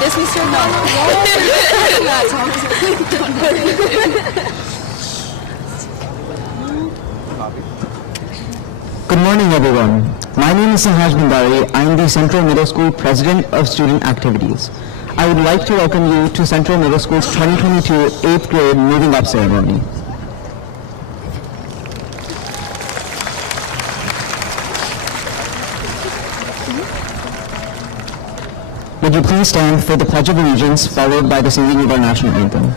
This Mr. No. Good morning, everyone. My name is Sahaj Bhandari. I am the Central Middle School President of Student Activities. I would like to welcome you to Central Middle School's 2022 8th grade Moving Up Ceremony. Would you please stand for the Pledge of Allegiance, followed by the singing of our national anthem.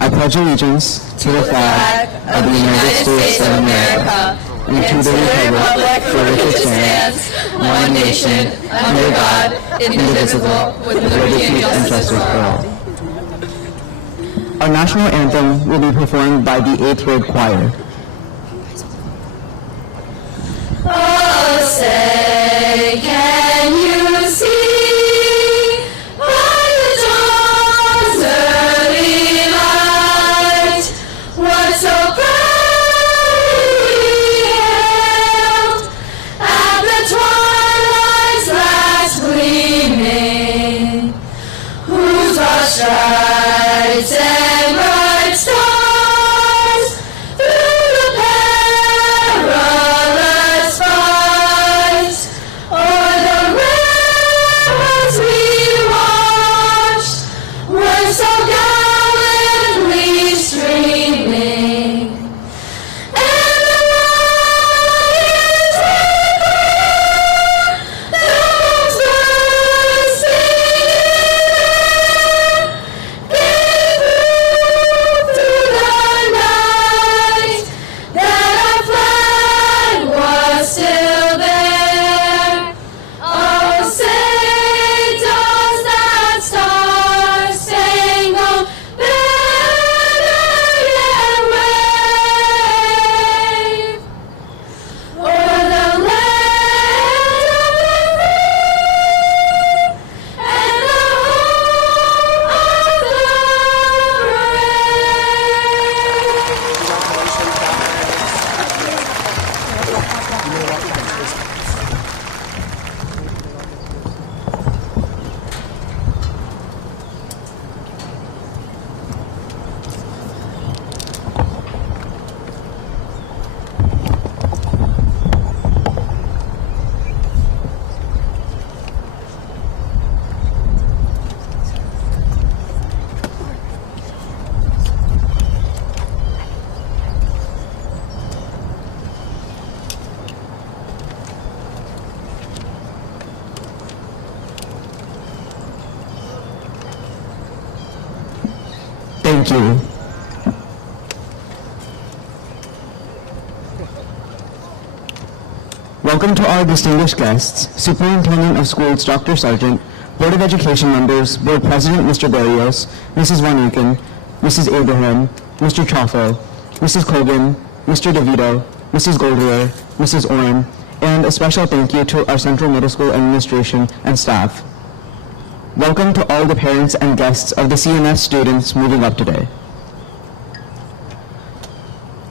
I pledge allegiance to the flag of the United States of America and to the republic for which it stands, one nation, under God, indivisible, with liberty and justice for all. Our national anthem will be performed by the 8th grade choir. Oh, say, can you see by the dawn's early light what so proudly hailed at the twilight's last gleaming, whose broad stripes and bright stars through the perilous fight o'er the ramparts we watched were so gallantly streaming, and the lions were the bombs bursting in air, gave proof through the night that our flag was still there. Oh, say does that star-spangled banner yet wave o'er the land of the free and the home of the brave? Thank you. Welcome to our distinguished guests, Superintendent of Schools Dr. Sargent, Board of Education members, Board President Mr. Berrios, Mrs. Van Uycken, Mrs. Abraham, Mr. Chaffo, Mrs. Kogan, Mr. DeVito, Mrs. Goldier, Mrs. Oren, and a special thank you to our Central Middle School administration and staff. Welcome to all the parents and guests of the CMS students moving up today.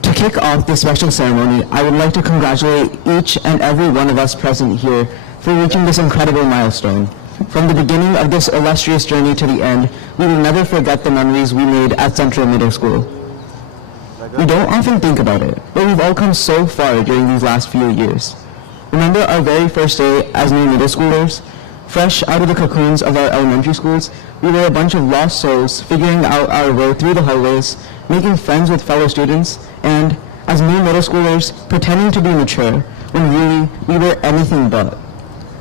To kick off this special ceremony, I would like to congratulate each and every one of us present here for reaching this incredible milestone. From the beginning of this illustrious journey to the end, we will never forget the memories we made at Central Middle School. We don't often think about it, but we've all come so far during these last few years. Remember our very first day as new middle schoolers? Fresh out of the cocoons of our elementary schools, we were a bunch of lost souls figuring out our way through the hallways, making friends with fellow students, and, as new middle schoolers, pretending to be mature when really we were anything but.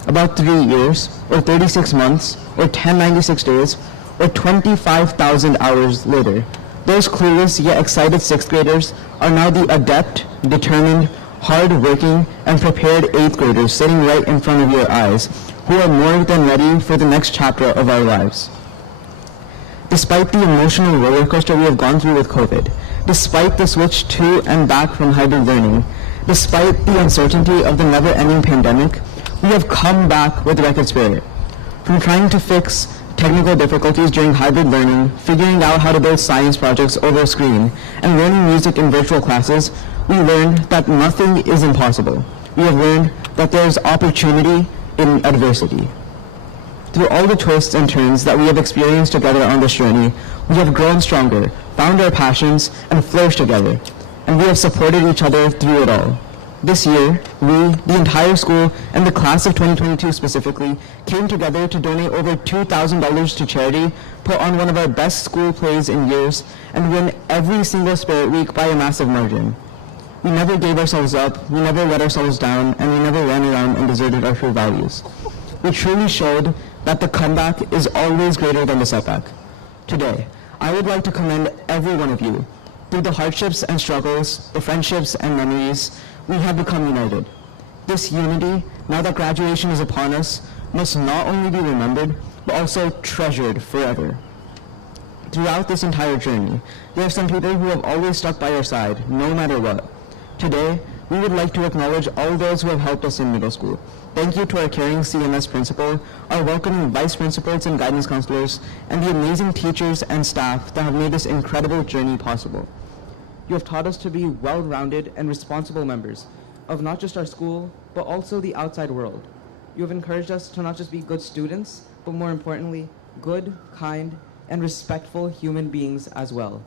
About 3 years, or 36 months, or 1096 days, or 25,000 hours later, those clueless yet excited 6th graders are now the adept, determined, hard-working, and prepared 8th graders sitting right in front of your eyes, who are more than ready for the next chapter of our lives. Despite the emotional roller coaster we have gone through with COVID, despite the switch to and back from hybrid learning, despite the uncertainty of the never-ending pandemic, we have come back with record spirit. From trying to fix technical difficulties during hybrid learning, figuring out how to build science projects over a screen, and learning music in virtual classes, we learned that nothing is impossible. We have learned that there is opportunity in adversity. Through all the twists and turns that we have experienced together on this journey, we have grown stronger, found our passions, and flourished together, and we have supported each other through it all. This year, we, the entire school, and the class of 2022 specifically, came together to donate over $2,000 to charity, put on one of our best school plays in years, and win every single Spirit Week by a massive margin. We never gave ourselves up, we never let ourselves down, and we never ran around and deserted our true values. We truly showed that the comeback is always greater than the setback. Today, I would like to commend every one of you. Through the hardships and struggles, the friendships and memories, we have become united. This unity, now that graduation is upon us, must not only be remembered, but also treasured forever. Throughout this entire journey, there are some people who have always stuck by our side, no matter what. Today, we would like to acknowledge all those who have helped us in middle school. Thank you to our caring CMS principal, our welcoming vice principals and guidance counselors, and the amazing teachers and staff that have made this incredible journey possible. You have taught us to be well-rounded and responsible members of not just our school, but also the outside world. You have encouraged us to not just be good students, but more importantly, good, kind, and respectful human beings as well.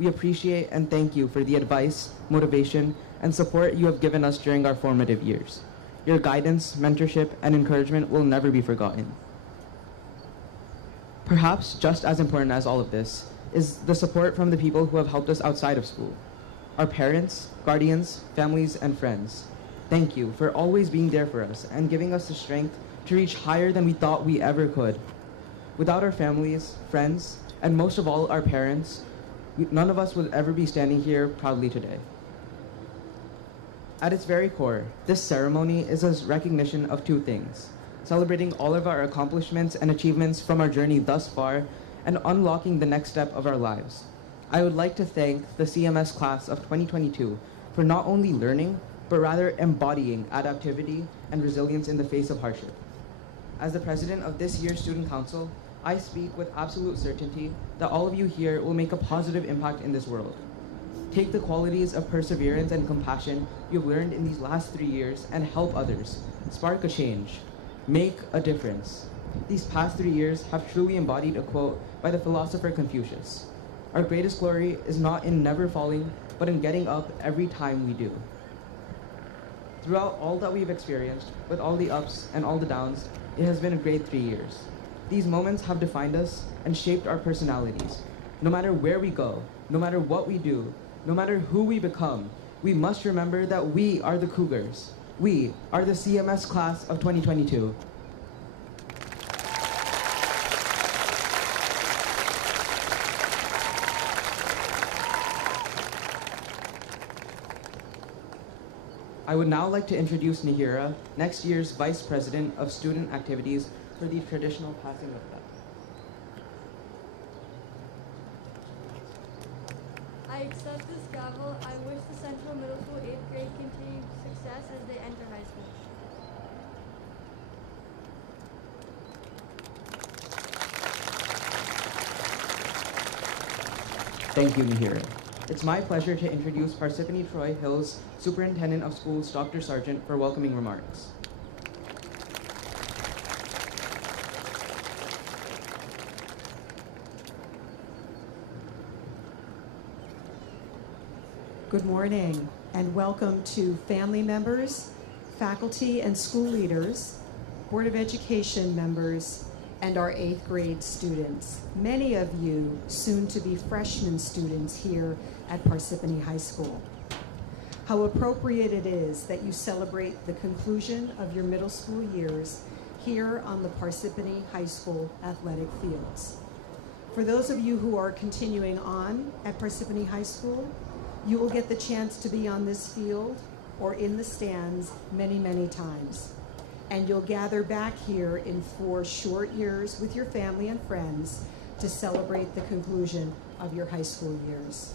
We appreciate and thank you for the advice, motivation, and support you have given us during our formative years. Your guidance, mentorship, and encouragement will never be forgotten. Perhaps just as important as all of this is the support from the people who have helped us outside of school. Our parents, guardians, families, and friends. Thank you for always being there for us and giving us the strength to reach higher than we thought we ever could. Without our families, friends, and most of all, our parents, none of us would ever be standing here proudly today. At its very core, this ceremony is a recognition of two things: celebrating all of our accomplishments and achievements from our journey thus far, and unlocking the next step of our lives. I would like to thank the CMS class of 2022 for not only learning, but rather embodying adaptivity and resilience in the face of hardship. As the president of this year's Student Council, I speak with absolute certainty that all of you here will make a positive impact in this world. Take the qualities of perseverance and compassion you've learned in these last 3 years and help others. Spark a change. Make a difference. These past 3 years have truly embodied a quote by the philosopher Confucius. Our greatest glory is not in never falling, but in getting up every time we do. Throughout all that we've experienced, with all the ups and all the downs, it has been a great 3 years. These moments have defined us and shaped our personalities. No matter where we go, no matter what we do, no matter who we become, we must remember that we are the Cougars. We are the CMS class of 2022. I would now like to introduce Nihira, next year's Vice President of Student Activities, for the traditional passing of that. I accept this gavel. I wish the Central Middle School 8th grade continued success as they enter high school. Thank you, Nihira. It's my pleasure to introduce Parsippany Troy Hills Superintendent of Schools, Dr. Sargent, for welcoming remarks. Good morning and welcome to family members, faculty and school leaders, Board of Education members, and our 8th grade students. Many of you soon to be freshman students here at Parsippany High School. How appropriate it is that you celebrate the conclusion of your middle school years here on the Parsippany High School athletic fields. For those of you who are continuing on at Parsippany High School, you will get the chance to be on this field or in the stands many, many times. And you'll gather back here in 4 short years with your family and friends to celebrate the conclusion of your high school years.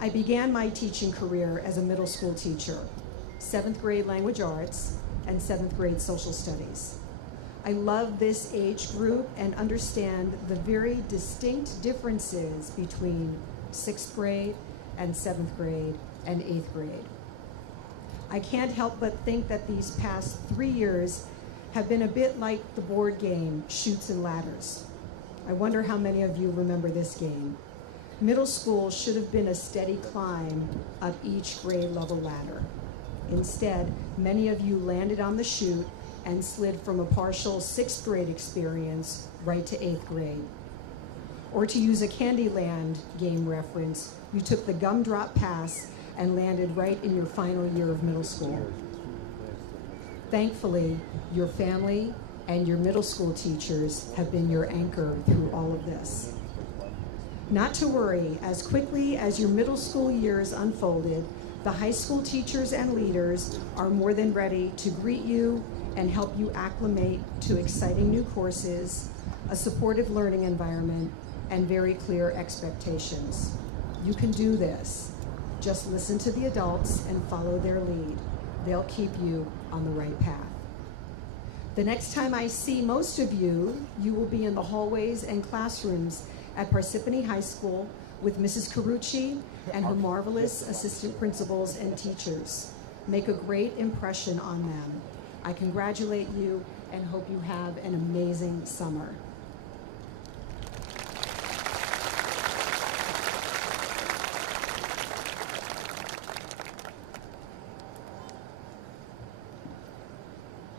I began my teaching career as a middle school teacher, 7th grade language arts and 7th grade social studies. I love this age group and understand the very distinct differences between 6th grade and 7th grade and 8th grade. I can't help but think that these past 3 years have been a bit like the board game Chutes and Ladders. I wonder how many of you remember this game. Middle school should have been a steady climb up each grade level ladder. Instead, many of you landed on the chute and slid from a partial 6th grade experience right to 8th grade. Or to use a Candyland game reference, you took the gumdrop pass and landed right in your final year of middle school. Thankfully, your family and your middle school teachers have been your anchor through all of this. Not to worry, as quickly as your middle school years unfolded, the high school teachers and leaders are more than ready to greet you and help you acclimate to exciting new courses, a supportive learning environment, and very clear expectations. You can do this. Just listen to the adults and follow their lead. They'll keep you on the right path. The next time I see most of you, you will be in the hallways and classrooms at Parsippany High School with Mrs. Carucci and her marvelous assistant principals and teachers. Make a great impression on them. I congratulate you and hope you have an amazing summer.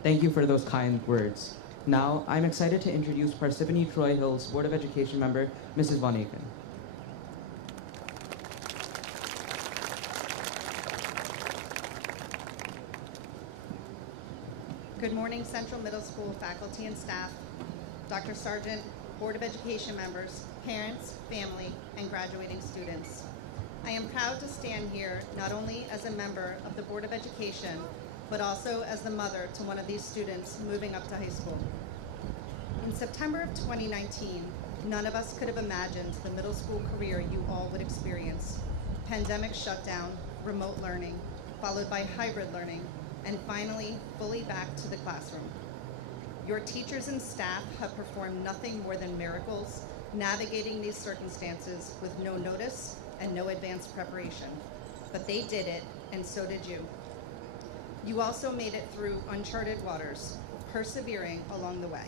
Thank you for those kind words. Now, I'm excited to introduce Parsippany Troy Hills Board of Education member, Mrs. Von Aken. Good morning, Central Middle School faculty and staff, Dr. Sargent, Board of Education members, parents, family, and graduating students. I am proud to stand here not only as a member of the Board of Education, but also as the mother to one of these students moving up to high school. In September of 2019, none of us could have imagined the middle school career you all would experience. Pandemic shutdown, remote learning, followed by hybrid learning, and finally, fully back to the classroom. Your teachers and staff have performed nothing more than miracles, navigating these circumstances with no notice and no advanced preparation. But they did it, and so did you. You also made it through uncharted waters, persevering along the way.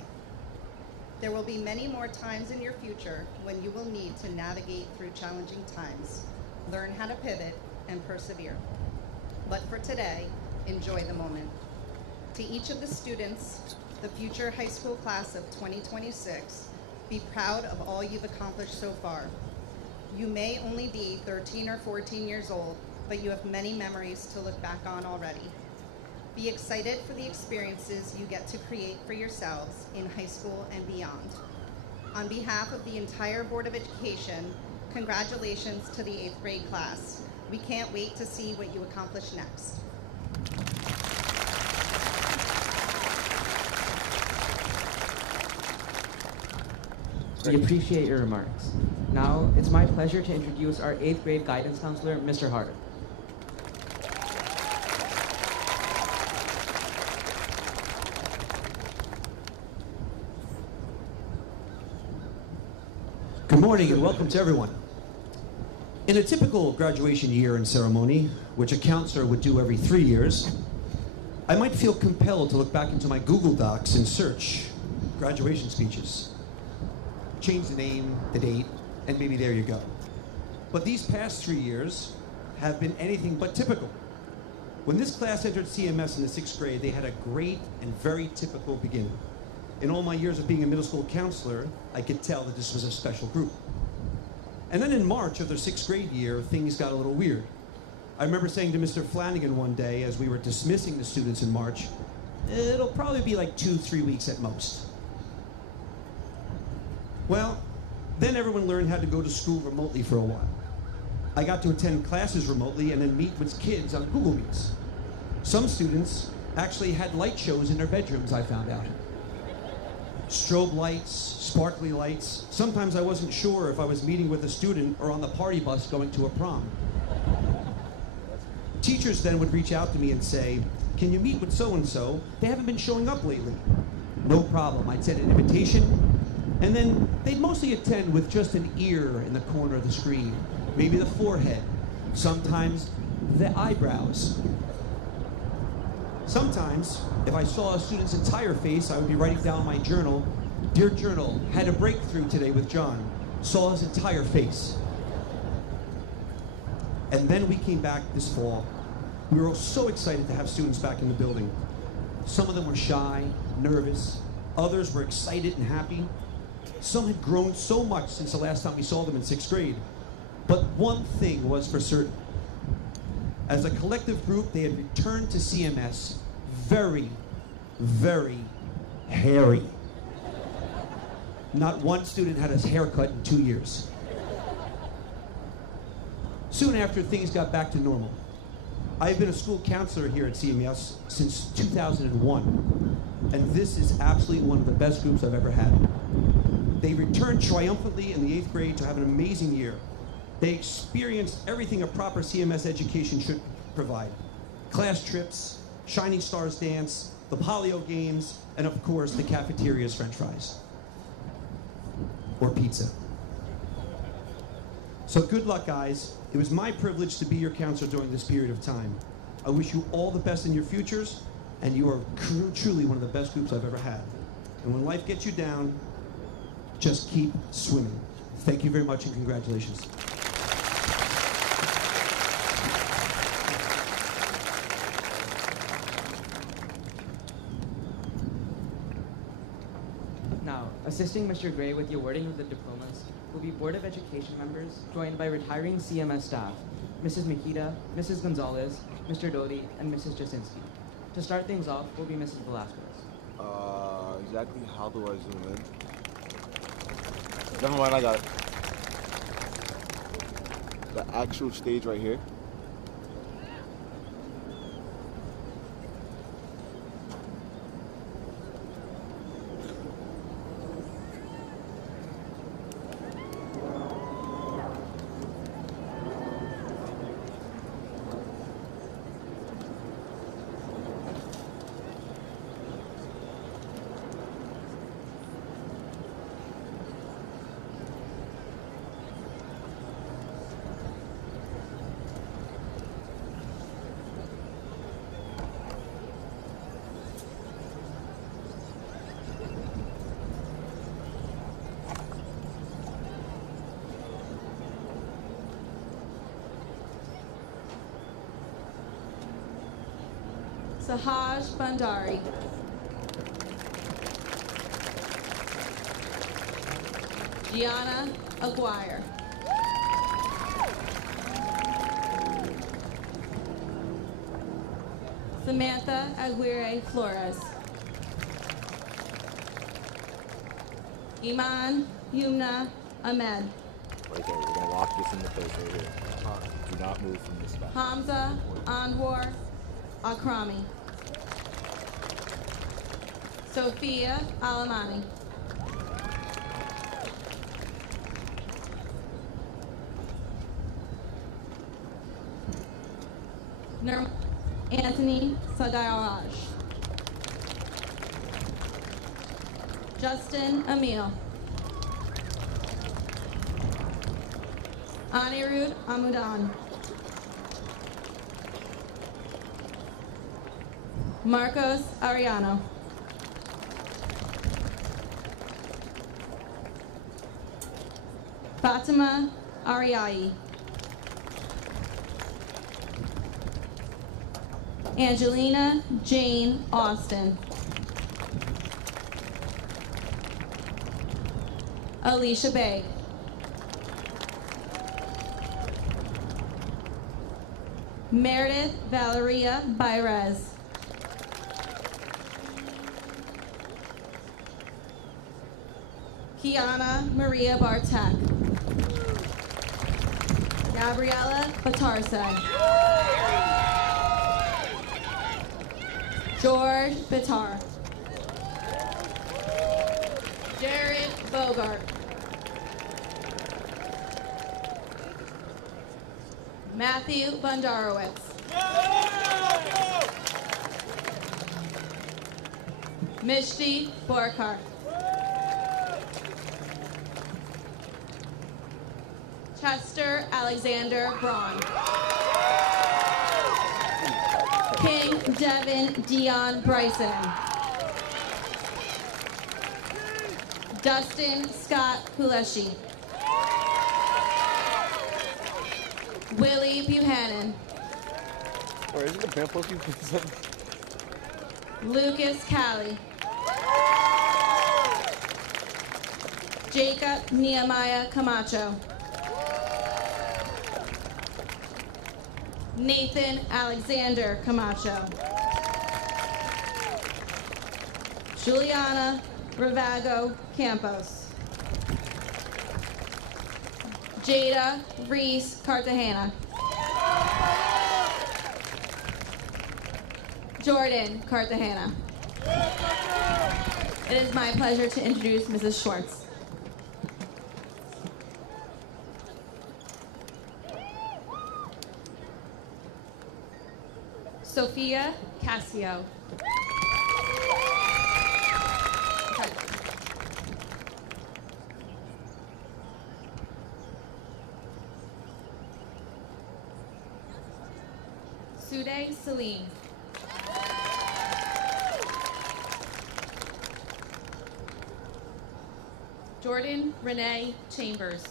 There will be many more times in your future when you will need to navigate through challenging times, learn how to pivot, and persevere. But for today, enjoy the moment. To each of the students, the future high school class of 2026, be proud of all you've accomplished so far. You may only be 13 or 14 years old, but you have many memories to look back on already. Be excited for the experiences you get to create for yourselves in high school and beyond. On behalf of the entire Board of Education, congratulations to the 8th grade class. We can't wait to see what you accomplish next. We appreciate your remarks. Now, it's my pleasure to introduce our 8th grade guidance counselor, Mr. Hart. Good morning and welcome to everyone. In a typical graduation year and ceremony, which a counselor would do every 3 years, I might feel compelled to look back into my Google Docs and search graduation speeches. Change the name, the date, and maybe there you go. But these past 3 years have been anything but typical. When this class entered CMS in the 6th grade, they had a great and very typical beginning. In all my years of being a middle school counselor, I could tell that this was a special group. And then in March of their 6th grade year, things got a little weird. I remember saying to Mr. Flanagan one day as we were dismissing the students in March, it'll probably be like 2-3 weeks at most. Well, then everyone learned how to go to school remotely for a while. I got to attend classes remotely and then meet with kids on Google Meets. Some students actually had light shows in their bedrooms, I found out. Strobe lights, sparkly lights. Sometimes I wasn't sure if I was meeting with a student or on the party bus going to a prom. Teachers then would reach out to me and say, can you meet with so-and-so? They haven't been showing up lately. No problem. I'd send an invitation, and then they'd mostly attend with just an ear in the corner of the screen, maybe the forehead, sometimes the eyebrows. Sometimes, if I saw a student's entire face, I would be writing down in my journal, "Dear journal, had a breakthrough today with John. Saw his entire face." And then we came back this fall. We were so excited to have students back in the building. Some of them were shy, nervous. Others were excited and happy. Some had grown so much since the last time we saw them in 6th grade. But one thing was for certain. As a collective group, they had returned to CMS very, very hairy. Not one student had his hair cut in 2 years. Soon after, things got back to normal. I've been a school counselor here at CMS since 2001, and this is absolutely one of the best groups I've ever had. They returned triumphantly in the 8th grade to have an amazing year. They experienced everything a proper CMS education should provide. Class trips, Shining Stars dance, the Polio games, and of course the cafeteria's French fries. Or pizza. So good luck, guys. It was my privilege to be your counselor during this period of time. I wish you all the best in your futures, and you are truly one of the best groups I've ever had. And when life gets you down, just keep swimming. Thank you very much, and congratulations. Now, assisting Mr. Gray with the awarding of the diplomas will be Board of Education members, joined by retiring CMS staff, Mrs. Makita, Mrs. Gonzalez, Mr. Doty, and Mrs. Jasinski. To start things off will be Mrs. Velasquez. Exactly how do I zoom in? Never mind, I got it. The actual stage right here. Sahaj Bandari. Gianna Aguirre. Samantha Aguirre Flores. Iman Yumna Ahmed. Right there, we're gonna lock this in the face right here. Do not move from this spot. Hamza Anwar Akrami. Sophia Alamani. Anthony Sagaraj. Justin Emil. Anirudh Amudan. Marcos Ariano. Fatima Ariai. Angelina Jane Austin. Alicia Bay. Meredith Valeria Bairez. Kiana Maria Bartek. Gabriella Batarse. George Bitar. Jared Bogart. Matthew Bondarowitz. Mishti Borkar. Chester Alexander Braun. King Devin Dion Bryson. Dustin Scott Kuleshi. Willie Buchanan. Or isn't the pimple you put some? Lucas Callie. Jacob Nehemiah Camacho. Nathan Alexander Camacho. Juliana Ravago Campos. Jada Reese Cartagena. Jordan Cartagena. It is my pleasure to introduce Mrs. Schwartz. Sophia Casio. Sude Salim. Jordan Renee Chambers.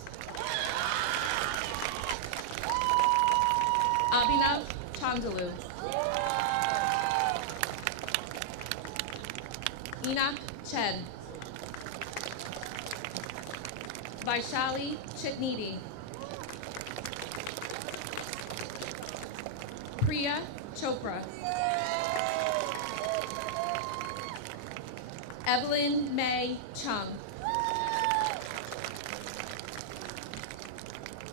Abhinav Chandalu. Enoch Chen. Vaishali Chitnidi. Priya Chopra. Evelyn May Chung.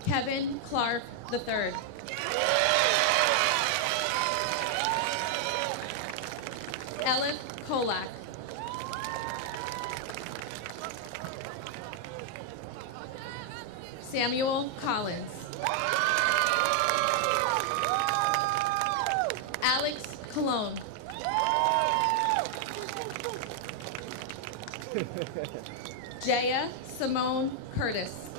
Kevin Clark III. Elif Kolak. Samuel Collins. Alex Cologne. Jaya Simone Curtis.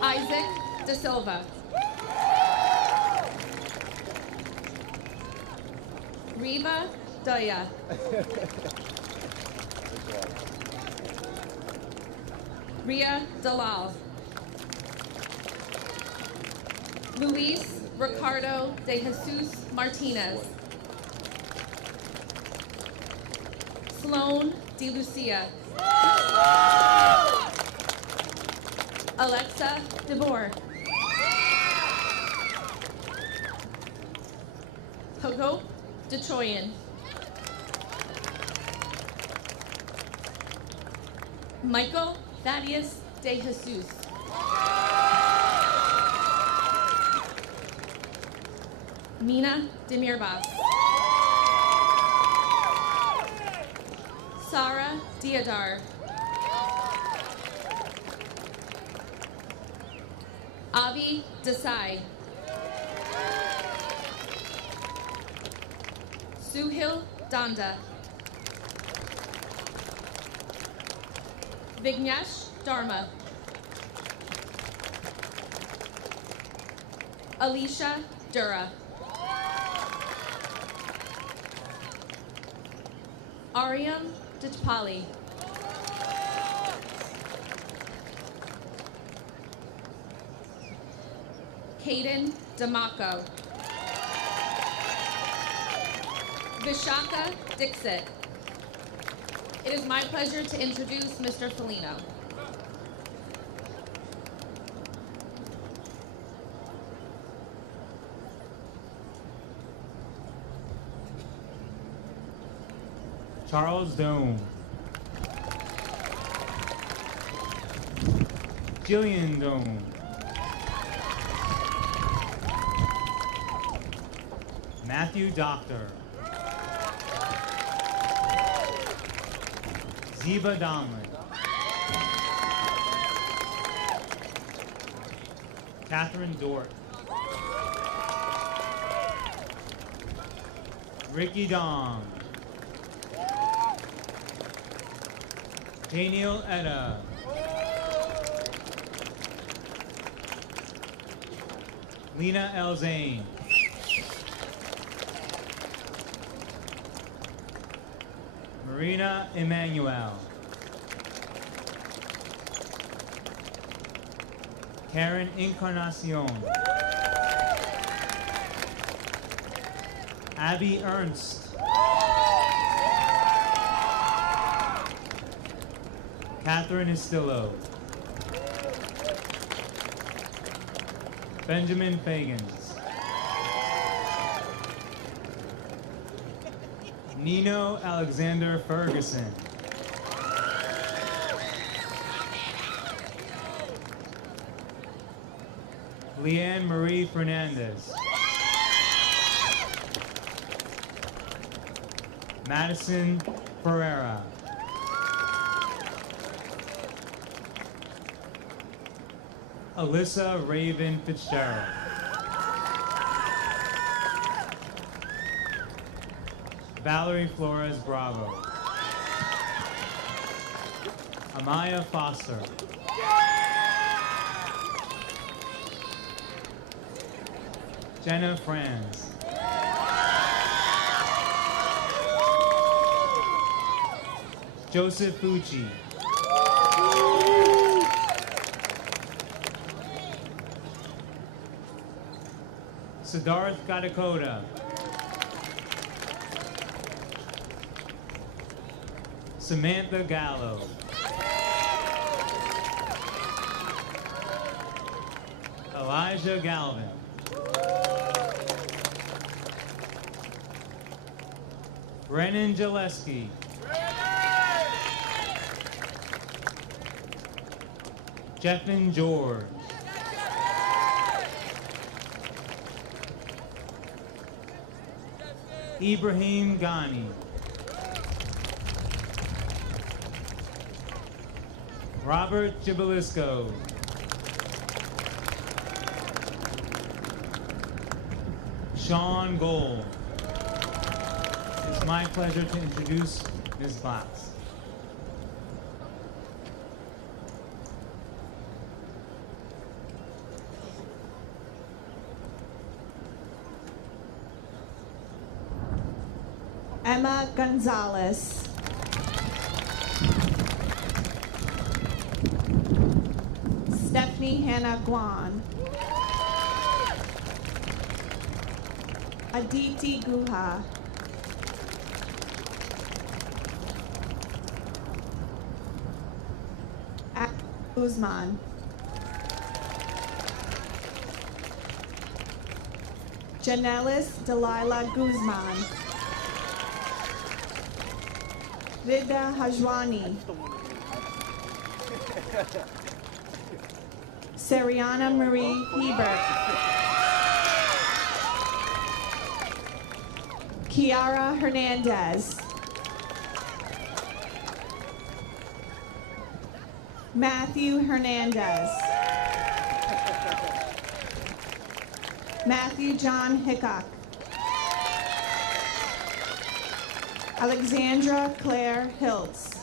Isaac De Silva. Reva Daya. Ria Dalal. Luis Ricardo de Jesus Martinez. Sloan De Lucia. Alexa DeBoer. Hope DeTroyan. Michael Thaddeus De Jesus. Mina Demirbas. Sarah Diadar. Avi Desai. Suhil Danda. Vignesh Dharma. Alicia Dura. Aryam Ditpali. Caden Damaco. Vishaka Dixit. It is my pleasure to introduce Mr. Felino. Charles Dome. Jillian Dome. Matthew Doctor. Ziba Donlin. Catherine Dort. Ricky Dong. Daniel Etta. Lena L. Zane. Marina Emmanuel. Karen Encarnacion. Abby Ernst. Catherine Estillo. Benjamin Fagans. Nino Alexander Ferguson. Leanne Marie Fernandez. Madison Ferreira. Alyssa Raven Fitzgerald. Valerie Flores Bravo. Amaya Foster. Jenna Franz. Joseph Fucci. Siddharth Gadakota. Samantha Gallo. Elijah Galvin. Brennan Gillespie. Jeffin George. Ibrahim Ghani. Robert Jibalisco. Sean Gold. It's my pleasure to introduce Ms. Box. Emma Gonzalez. Stephanie Hannah Guan. Aditi Guha. Guzman. Janelis Delilah Guzman. Rida Hajwani. Seriana Marie Hebert. Kiara Hernandez. Matthew Hernandez. Matthew John Hickok. Alexandra Claire Hiltz.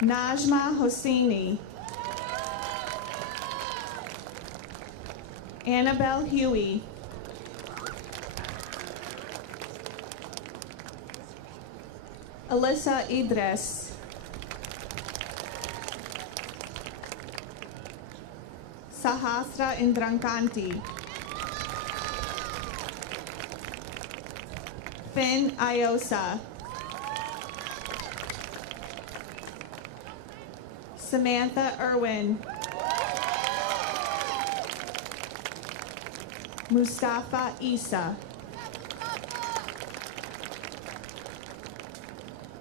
Najma Hosseini. Annabelle Huey. Alyssa Idris. Sahasra Indrankanti. Finn Iosa. Samantha Irwin. Mustafa Isa.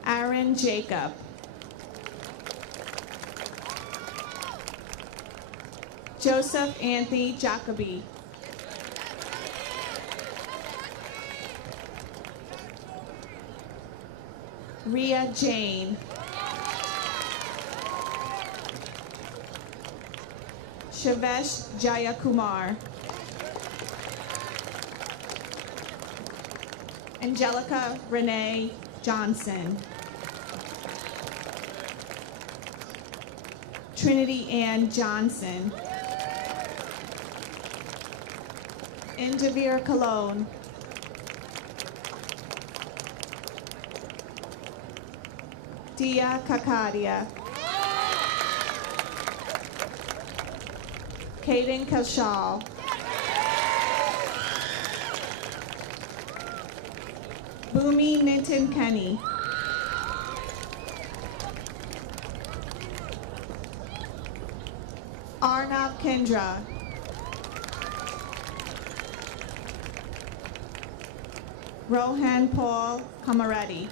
Aaron Jacob. Joseph Anthony Jacoby. Ria Jane. Shavesh Jayakumar. Angelica Renee Johnson. Trinity Ann Johnson. Indavir Cologne. Dia Kakadia. Kaden Kashal. Bhumi Nitin Kenny. Arnav Kendra. Rohan Paul Kamareddy.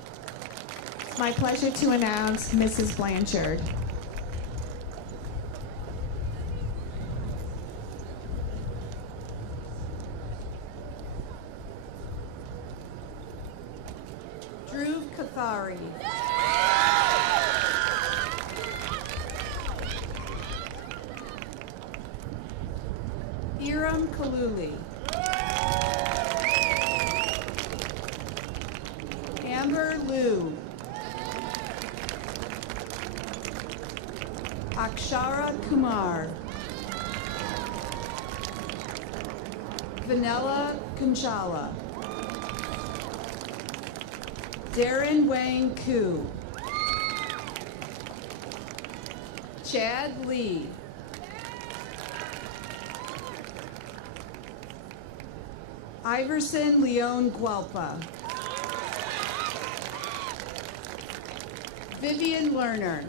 It's my pleasure to announce Mrs. Blanchard. Dhruv Kathari. Iram Kaluli. Amber Liu. Akshara Kumar. Vanilla Kunchala. Darren Wang Koo. Chad Lee. Iverson Leon Guelpa. Vivian Lerner.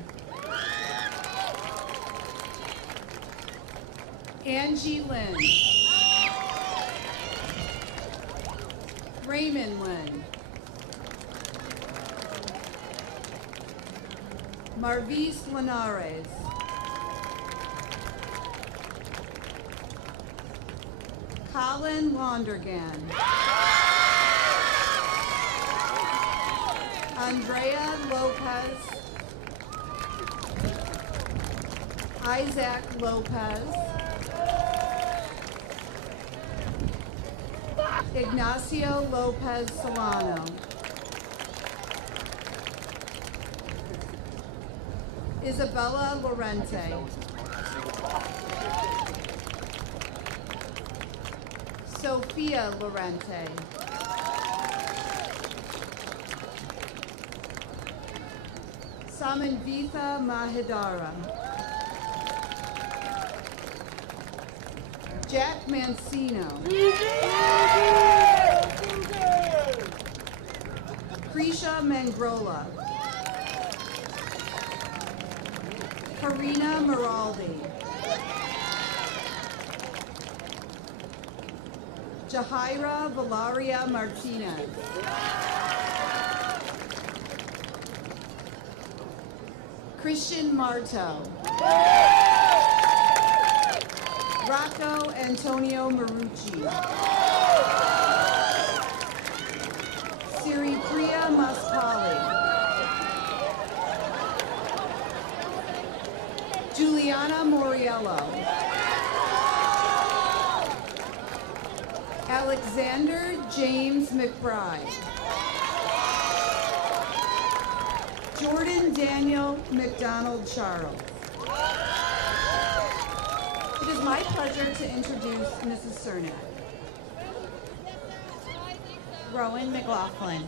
Angie Lynn. Raymond Lynn. Marvis Linares. Colin Londergan. Andrea Lopez. Isaac Lopez. Ignacio Lopez Solano. Isabella Lorente. Sophia Lorente. Samanvitha Mahidara. Jack Mancino. Krisha Mangrola. Karina Miraldi. Jahaira Valaria Martinez. Christian Marto. Rocco Antonio Marucci. Siri Priya Maspali. Juliana Moriello. Alexander James McBride. Jordan Daniel McDonald Charles. It is my pleasure to introduce Mrs. Cernak. Rowan McLaughlin.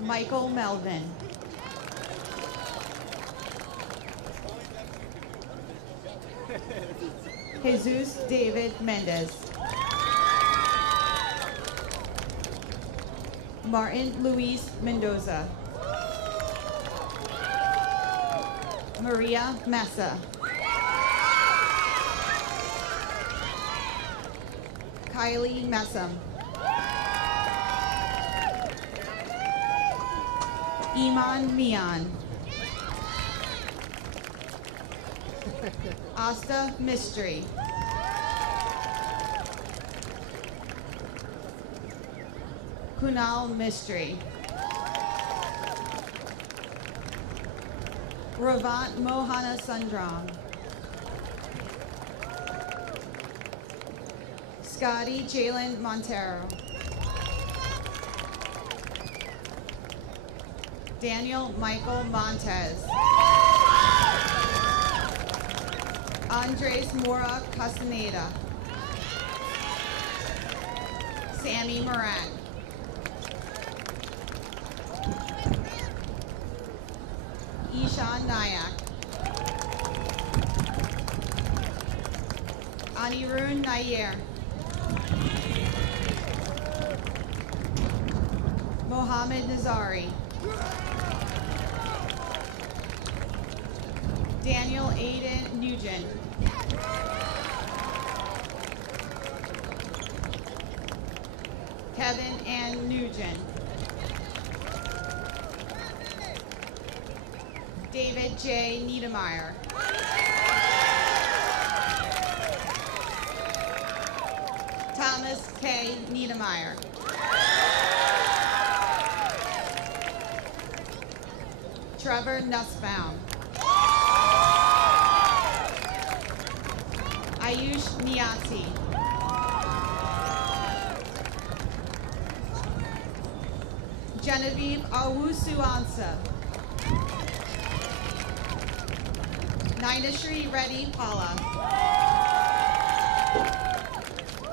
Michael Melvin. Jesus David Mendez. Martin Luis Mendoza. Maria Massa. Kylie Messam. Iman Mian. Asta Mystery. Kunal Mystery. Ravant Mohana Sundram. Scotty Jalen Montero. Daniel Michael Montez. Andres Mora Castaneda. Sammy Moran. Ishan Nayak. Anirun Nayer. Mohammed Nazari. Daniel Aiden Nugent. Kevin Ann Nugent. David J. Niedermeyer. Thomas K. Niedermeyer. Trevor Nussbaum. Ayush Niati. Genevieve Awusuansa. Ninashri Reddy Paula.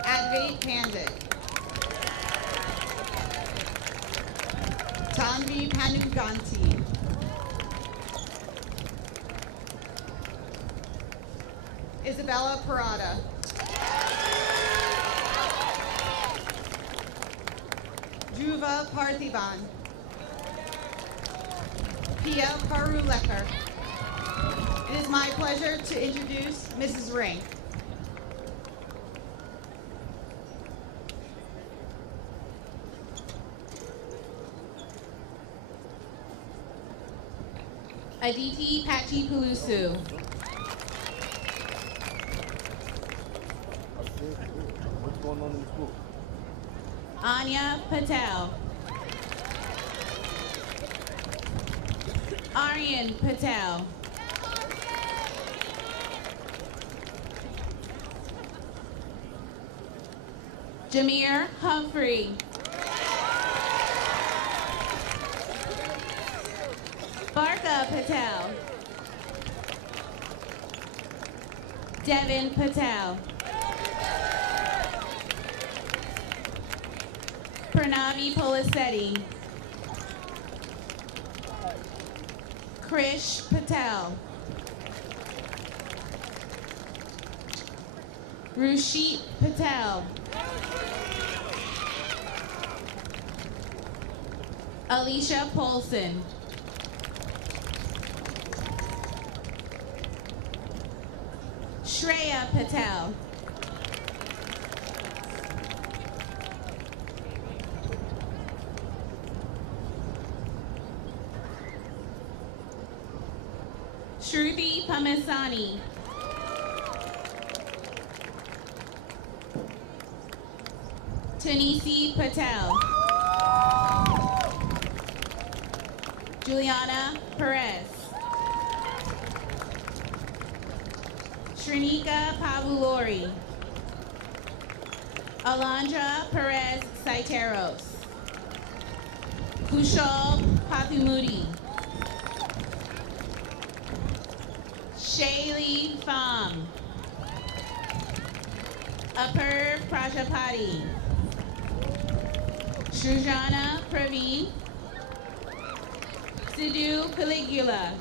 Advait Pandit. Tanvi Panuganti. Isabella Parada. Dhruva Parthiban. Pia Parulekar. It is my pleasure to introduce Mrs. Ring. Aditi Pachipulusu. What's going on in the school? Anya Patel. Aryan Patel. Jameer Humphrey. Barka Patel. Devin Patel. Pranavi Polisetti. Krish Patel. Rushit Patel. Alicia Polson. Shreya Patel. Shruti Pamisani. Tanisi Patel. Juliana Perez. Shrinika Pavulori. Alondra Perez Saiteros. Kushal Pathumudi. Shaylee Pham. Apurv Prajapati. Shrujana Praveen. Sidhu Caligula.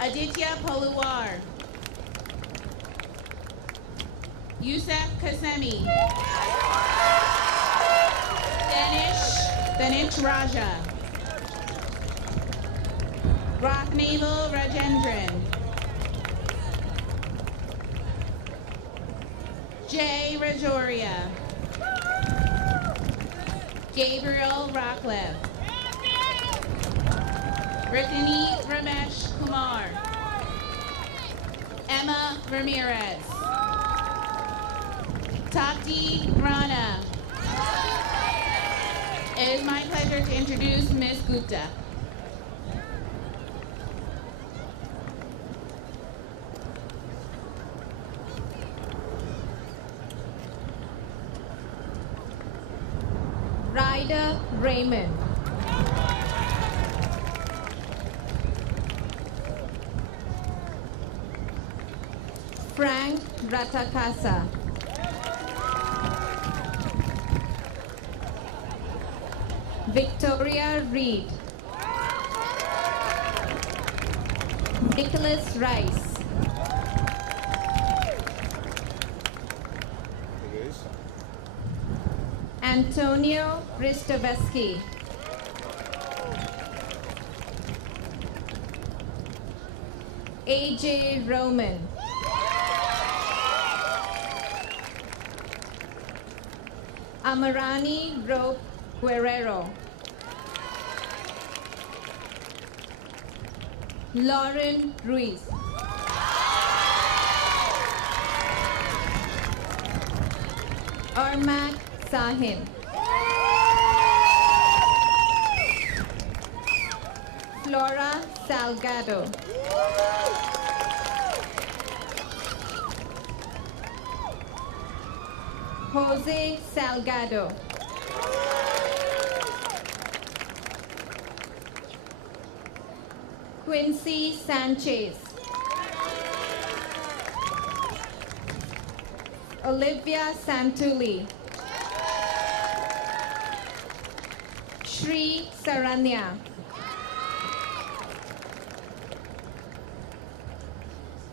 Aditya Poluwar. Yusef Kasemi. Danish Raja. Rocknavel Rajendran. Jay Rajoria. Gabriel Rockcliffe. Rikini Ramesh Kumar. Emma Ramirez. Tapti Rana. It is my pleasure to introduce Ms. Gupta. Raymond. Frank Ratakasa. Victoria Reed. Nicholas Rice. Antonio Ristoveski. AJ Roman. Amarani Rope Guerrero. Lauren Ruiz. Armak Sahin. Flora Salgado. Jose Salgado. Quincy Sanchez. Olivia Santuli. Shri Saranya.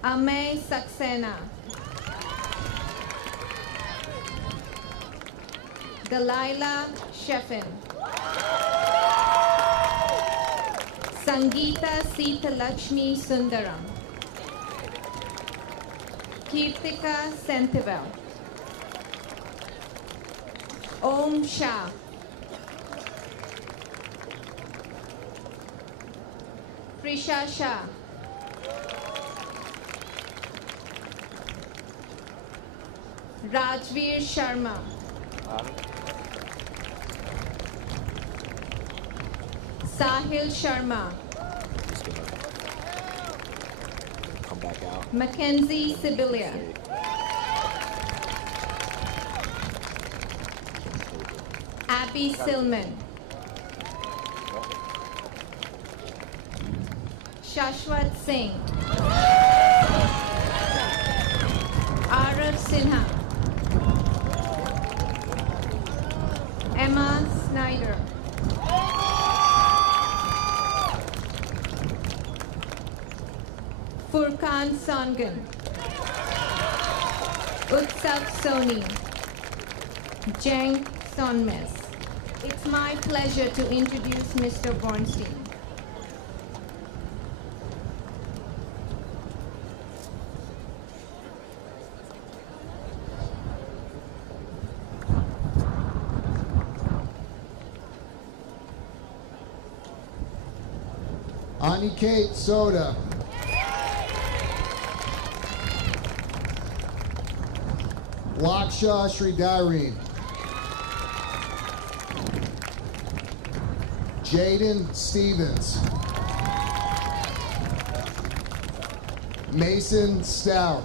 Amay Saxena. Delilah Sheffin. Sangeeta Seetalakshmi Sundaram. Kirtika Sentival. Om Shah. Prisha Shah. Rajveer Sharma. Sahil Sharma. Just gonna come back out. Mackenzie Sibilia. Abby Silman. Shashwat Singh. Arav Sinha. Emma Snyder. Furkan Songan. Utsav Soni. Jeng Sonmes. It's my pleasure to introduce Mr. Bornstein. Aniket Soda. Laksha Sridhari. Jaden Stevens. Mason Stout.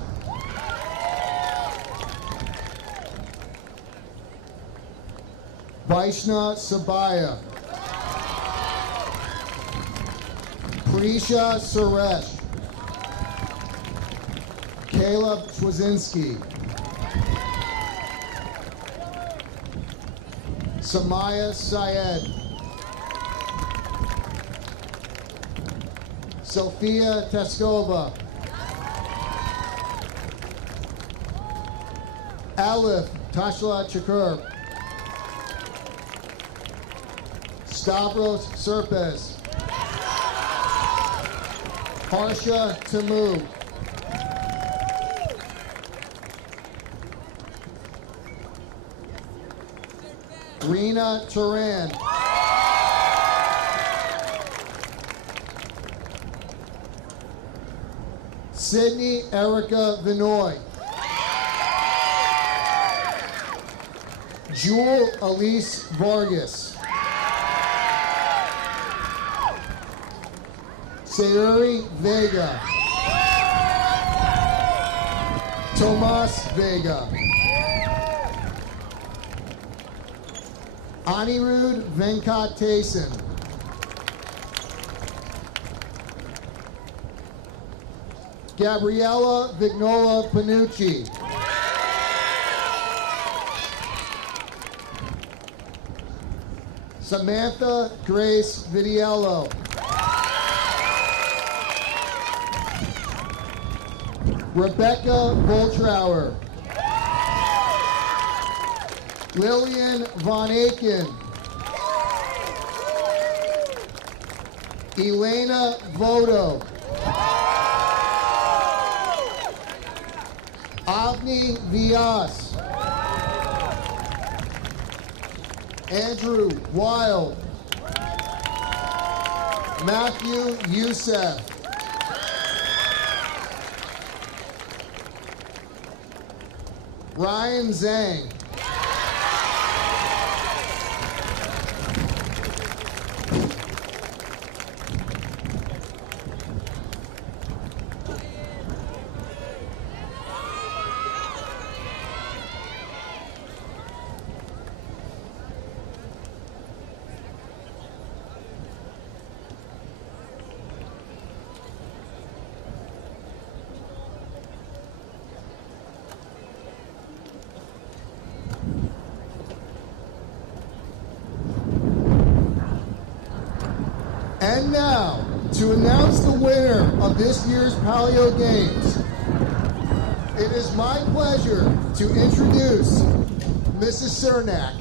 Vaishna Sabaya. Prisha Suresh. Caleb Swazinski. Samaya Syed. Sophia Teskova. Alif Tashla Chakur. Stavros Serpes. Harsha Tamu. Rena Turan. Sydney Erica Vinoy. Jewel Elise Vargas. Sayuri Vega. Tomas Vega. Anirudh Venkatesan. Gabriella Vignola Panucci. Samantha Grace Vidiello. Rebecca Voltrauer. Lillian Von Aken. Elena Voto. Avni Vyas. Andrew Wild. Matthew Youssef. Ryan Zhang. And now, to announce the winner of this year's Polio Games, it is my pleasure to introduce Mrs. Cernak.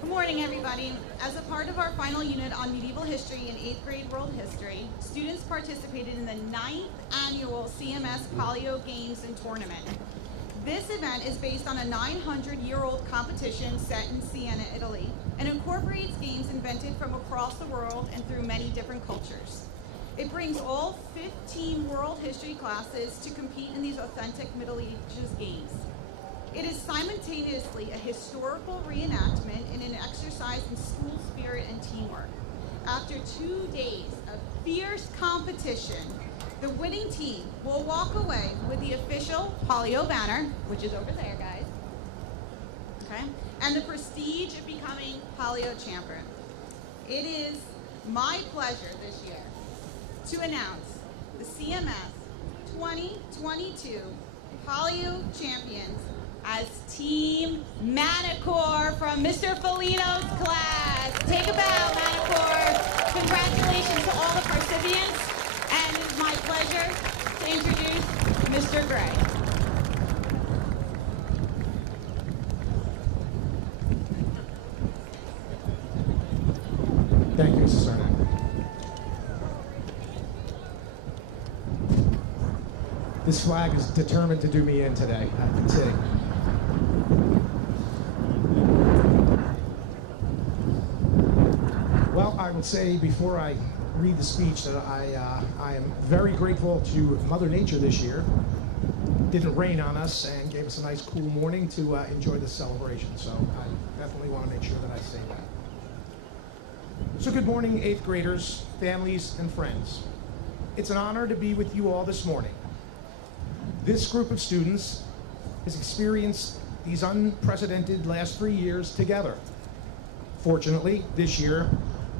Good morning, everybody. As a part of our final unit on medieval history and 8th grade world history, students participated in the 9th annual CMS Polio Games and Tournament. This event is based on a 900-year-old competition set in Siena, Italy, and incorporates games invented from across the world and through many different cultures. It brings all 15 world history classes to compete in these authentic Middle Ages games. It is simultaneously a historical reenactment and an exercise in school spirit and teamwork. After 2 days of fierce competition, the winning team will walk away with the official Polio banner, which is over there, guys, okay, and the prestige of becoming Polio champion. It is my pleasure this year to announce the CMS 2022 Polio champions as Team Manticore from Mr. Felino's class. Take a bow, Manticore. Congratulations to all the recipients. And it's my pleasure to introduce Mr. Gray. Thank you, Mrs. Cernak. This flag is determined to do me in today. I can see. Well, I would say before I read the speech that I am very grateful to Mother Nature this year. It didn't rain on us and gave us a nice cool morning to enjoy this celebration. So I definitely want to make sure that I say that. So good morning, 8th graders, families, and friends. It's an honor to be with you all this morning. This group of students has experienced these unprecedented last 3 years together. Fortunately, this year,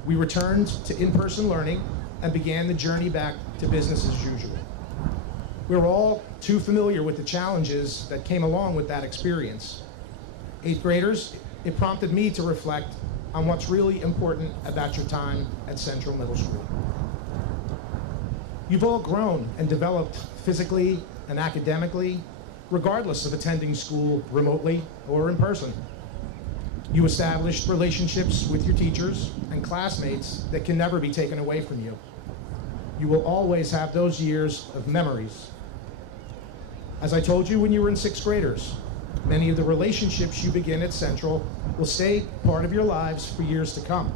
we returned to in-person learning and began the journey back to business as usual. We're all too familiar with the challenges that came along with that experience. 8th graders, it prompted me to reflect on what's really important about your time at Central Middle School. You've all grown and developed physically and academically, regardless of attending school remotely or in person. You established relationships with your teachers and classmates that can never be taken away from you. You will always have those years of memories. As I told you when you were in 6th graders, many of the relationships you begin at Central will stay part of your lives for years to come.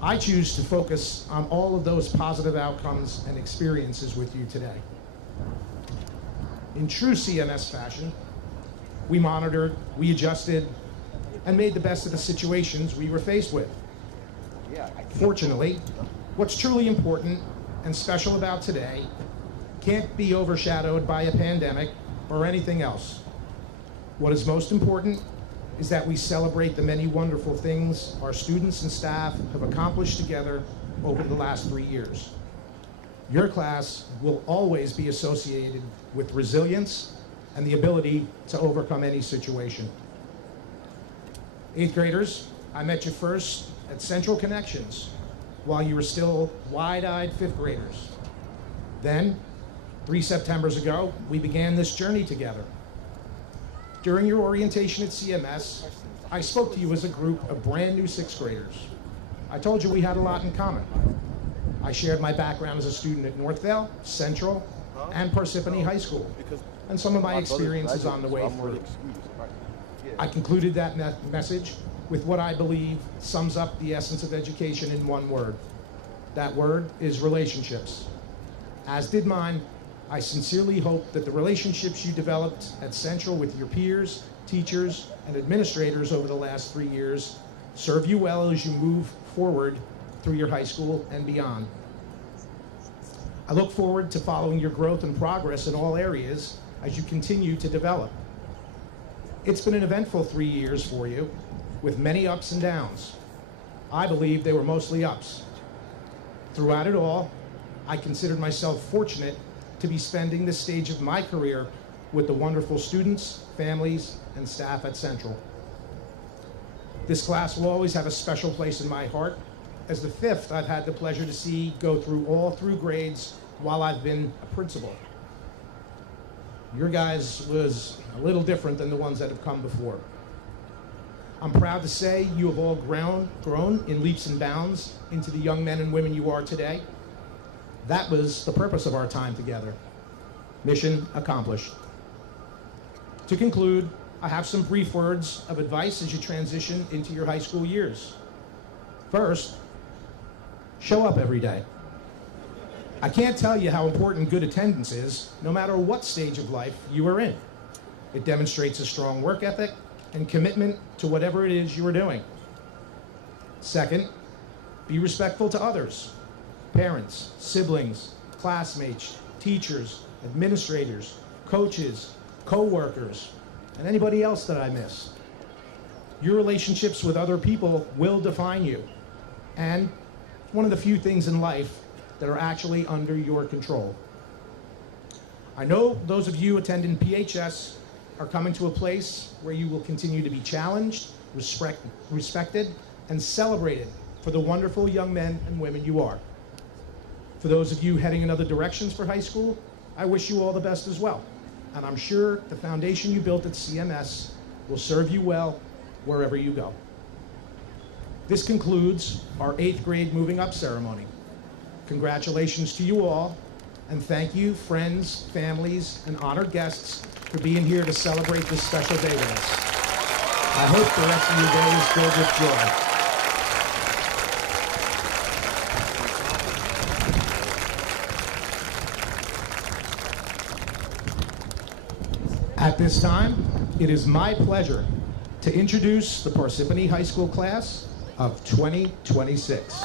I choose to focus on all of those positive outcomes and experiences with you today. In true CMS fashion, we monitored, we adjusted, and made the best of the situations we were faced with. Fortunately, what's truly important and special about today can't be overshadowed by a pandemic or anything else. What is most important is that we celebrate the many wonderful things our students and staff have accomplished together over the last 3 years. Your class will always be associated with resilience and the ability to overcome any situation. 8th graders, I met you first at Central Connections while you were still wide-eyed 5th graders. Then, 3 Septembers ago, we began this journey together. During your orientation at CMS, I spoke to you as a group of brand new 6th graders. I told you we had a lot in common. I shared my background as a student at Northvale, Central, and Parsippany High School, and some of my experiences on the way through. I concluded that message with what I believe sums up the essence of education in one word. That word is relationships. As did mine, I sincerely hope that the relationships you developed at Central with your peers, teachers, and administrators over the last 3 years serve you well as you move forward through your high school and beyond. I look forward to following your growth and progress in all areas as you continue to develop. It's been an eventful 3 years for you, with many ups and downs. I believe they were mostly ups. Throughout it all, I considered myself fortunate to be spending this stage of my career with the wonderful students, families, and staff at Central. This class will always have a special place in my heart, as the 5th I've had the pleasure to see go through all through grades while I've been a principal. Your guys was a little different than the ones that have come before. I'm proud to say you have all grown in leaps and bounds into the young men and women you are today. That was the purpose of our time together. Mission accomplished. To conclude, I have some brief words of advice as you transition into your high school years. First, show up every day. I can't tell you how important good attendance is, no matter what stage of life you are in. It demonstrates a strong work ethic and commitment to whatever it is you are doing. Second, be respectful to others. Parents, siblings, classmates, teachers, administrators, coaches, co-workers, and anybody else that I miss. Your relationships with other people will define you, and one of the few things in life that are actually under your control. I know those of you attending PHS are coming to a place where you will continue to be challenged, respected, and celebrated for the wonderful young men and women you are. For those of you heading in other directions for high school, I wish you all the best as well. And I'm sure the foundation you built at CMS will serve you well wherever you go. This concludes our 8th grade Moving Up ceremony. Congratulations to you all, and thank you, friends, families, and honored guests, for being here to celebrate this special day with us. I hope the rest of your day is filled with joy. At this time, it is my pleasure to introduce the Parsippany High School class of 2026.